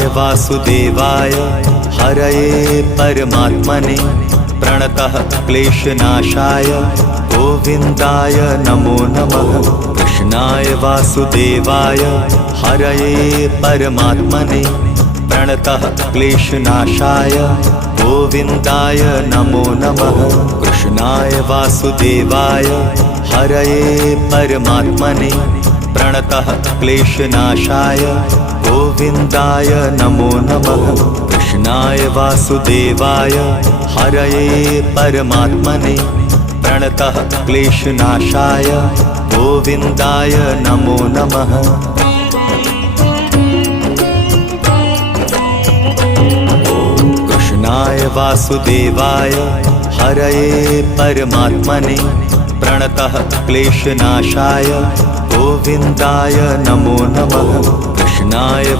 कृष्णाय वासुदेवाय हरये परमात्मने प्रणतः क्लेशनाशाय गोविन्दाय नमो नमः। कृष्णाय वासुदेवाय हरये परमात्मने प्रणतः क्लेशनाशाय गोविन्दाय नमो नमः। कृष्णाय वासुदेवाय हरये परमात्मने प्रणतः क्लेशनाशाय गोविन्दाय नमो नमः। कृष्णाय वासुदेवाय हरये परमात्मने प्रणतः क्लेशनाशाय गोविन्दाय नमो नमः। कृष्णाय वासुदेवाय हरये परमात्मने प्रणतः क्लेशनाशाय गोविन्दाय नमो नमः। कृष्णाय